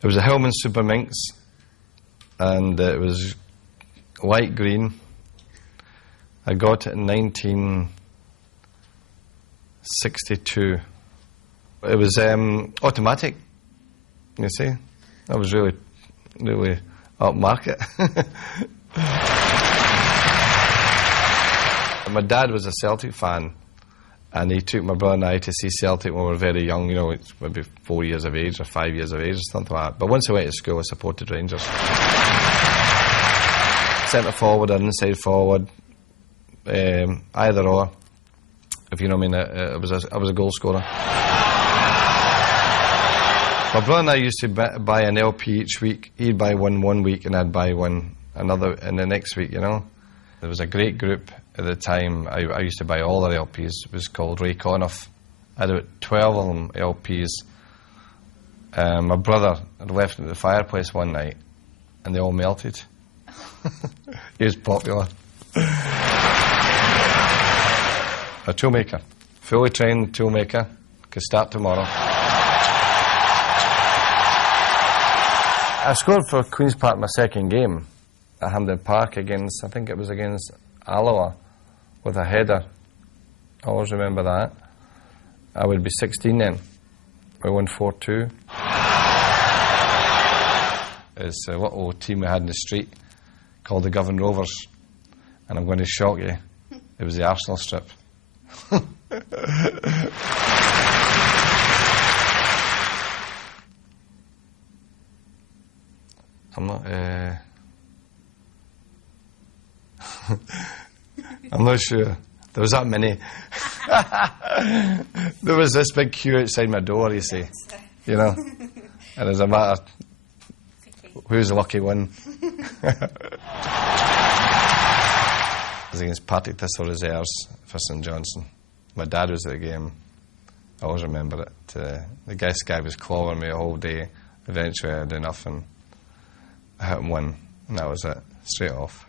It was a Hillman Super Minx, and it was light green. I got it in 1962. It was automatic, you see. I was really upmarket. My dad was a Celtic fan, and he took my brother and I to see Celtic when we were very young, you know, maybe 4 years of age or 5 years of age or something like that. But once I went to school, I supported Rangers. Centre forward or inside forward, either or, if you know what I mean. I was a goal scorer. My brother and I used to buy an LP each week. He'd buy one week, and I'd buy one another in the next week, you know. There was a great group at the time. I used to buy all their LPs. It was called Ray Conniff. I had about 12 of them LPs. My brother had left them at the fireplace one night, and they all melted. He was popular. A toolmaker, fully trained toolmaker, could start tomorrow. I scored for Queen's Park my second game at Hampden Park against, I think it was against Alloa, with a header. I always remember that. I would be 16 then. We won 4-2. It's a little team we had in the street called the Govan Rovers, and I'm going to shock you, it was the Arsenal strip. I'm not, I'm not sure. There was that many. There was this big queue outside my door, you see, you know, and as a matter, who's the lucky one? I was against Partick Thistle reserves for St Johnstone. My dad was at the game. I always remember it. The guy was clawing me a whole day. Eventually I had enough and I hit him one, and that was it, straight off.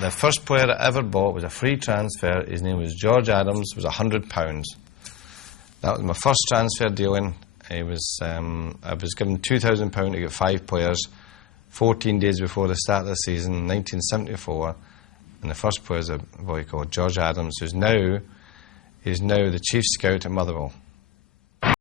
The first player I ever bought was a free transfer. His name was George Adams. It was £100. That was my first transfer dealing. I was given £2,000 to get 5 players 14 days before the start of the season, 1974. And the first player is a boy called George Adams, who's now the chief scout at Motherwell.